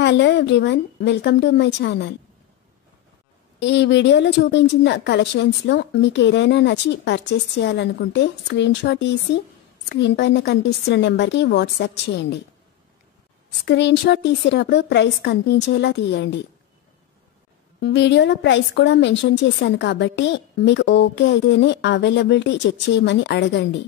Hello everyone, welcome to my channel. ఈ వీడియోలో చూపించిన కలెక్షన్స్లో మీకు ఏదైనా నచ్చి పర్చేస్ చేయాలనుకుంటే స్క్రీన్ షాట్ తీసి స్క్రీన్ పైన కనిపిస్తున్న నెంబర్కి వాట్సాప్ చేయండి. స్క్రీన్ షాట్ తీసేటప్పుడు ప్రైస్ కనిపించేలా తీయండి. వీడియోలో ప్రైస్ కూడా మెన్షన్ చేశాను కాబట్టి మీకు ఓకే అయితేనే అవైలబిలిటీ చెక్ చేయమని అడగండి.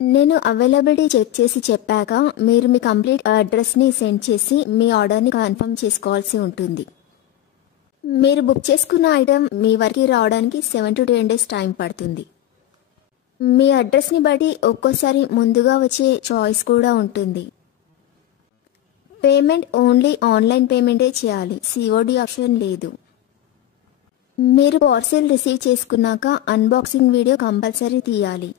నేను అవైలబిలిటీ చెక్ చేసి చెప్పాక మీరు మీ కంప్లీట్ అడ్రస్ని సెండ్ చేసి మీ ఆర్డర్ని కన్ఫర్మ్ చేసుకోవాల్సి ఉంటుంది. మీరు బుక్ చేసుకున్న ఐటెం మీ వరకు రావడానికి 7 to 10 days టైం పడుతుంది. మీ అడ్రస్ని బట్టి ఒక్కోసారి ముందుగా వచ్చే చాయిస్ కూడా ఉంటుంది. పేమెంట్ ఓన్లీ ఆన్లైన్ పేమెంటే చేయాలి, సిఓడి ఆప్షన్ లేదు. మీరు పార్సిల్ రిసీవ్ చేసుకున్నాక అన్బాక్సింగ్ వీడియో కంపల్సరీ తీయాలి.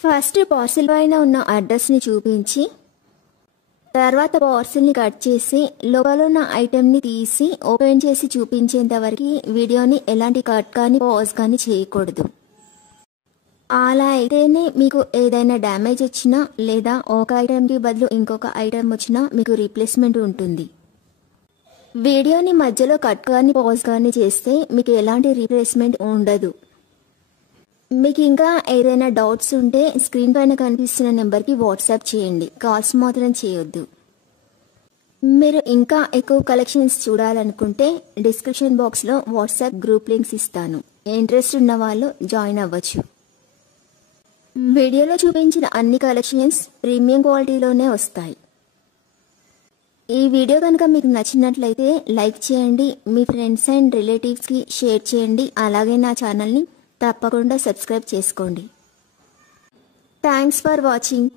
ఫస్ట్ పార్సిల్ పైన ఉన్న అడ్రస్ని చూపించి తర్వాత పార్సిల్ని కట్ చేసి లోపల ఉన్న ఐటెంని తీసి ఓపెన్ చేసి చూపించేంత వరకు వీడియోని ఎలాంటి కట్ కానీ పాజ్ కానీ చేయకూడదు. అలా అయితేనే మీకు ఏదైనా డ్యామేజ్ వచ్చినా లేదా ఒక ఐటెంకి బదులు ఇంకొక ఐటెం వచ్చినా మీకు రీప్లేస్మెంట్ ఉంటుంది. వీడియోని మధ్యలో కట్ కానీ పాజ్ కానీ చేస్తే మీకు ఎలాంటి రీప్లేస్మెంట్ ఉండదు. మీకు ఇంకా ఏదైనా డౌట్స్ ఉంటే స్క్రీన్ పైన కనిపిస్తున్న నెంబర్కి వాట్సాప్ చేయండి, కాల్స్ మాత్రం చేయొద్దు. మీరు ఇంకా ఎక్కువ కలెక్షన్స్ చూడాలనుకుంటే డిస్క్రిప్షన్ బాక్స్లో వాట్సాప్ గ్రూప్ లింక్స్ ఇస్తాను, ఇంట్రెస్ట్ ఉన్న వాళ్ళు జాయిన్ అవ్వచ్చు. వీడియోలో చూపించిన అన్ని కలెక్షన్స్ ప్రీమియం క్వాలిటీలోనే వస్తాయి. ఈ వీడియో కనుక మీకు నచ్చినట్లయితే లైక్ చేయండి, మీ ఫ్రెండ్స్ అండ్ రిలేటివ్స్కి షేర్ చేయండి. అలాగే నా ఛానల్ని తప్పకుండా సబ్స్క్రైబ్ చేసుకోండి. Thanks for watching.